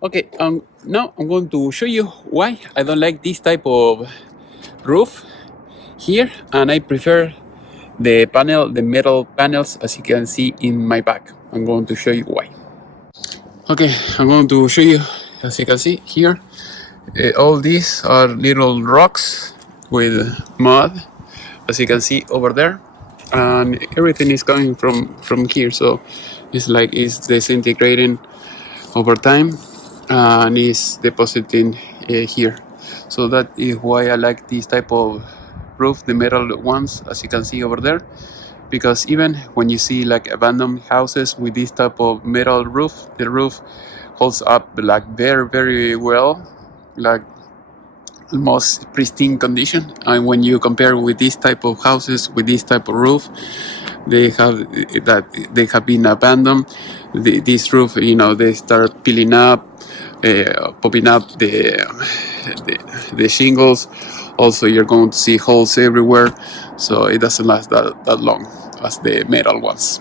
Okay, now I'm going to show you why I don't like this type of roof here, and I prefer the metal panels, as you can see in my back. I'm going to show you why. Okay, I'm going to show you, as you can see here, all these are little rocks with mud, as you can see over there, and everything is coming from here. So it's disintegrating over time and is depositing here. So that is why I like this type of roof, the metal ones, as you can see over there, because even when you see like abandoned houses with this type of metal roof, the roof holds up like very well, like almost pristine condition. And when you compare with this type of houses with this type of roof, they have been abandoned. This roof, they start peeling up, popping up the shingles. Also, you're going to see holes everywhere, so it doesn't last that long as the metal ones.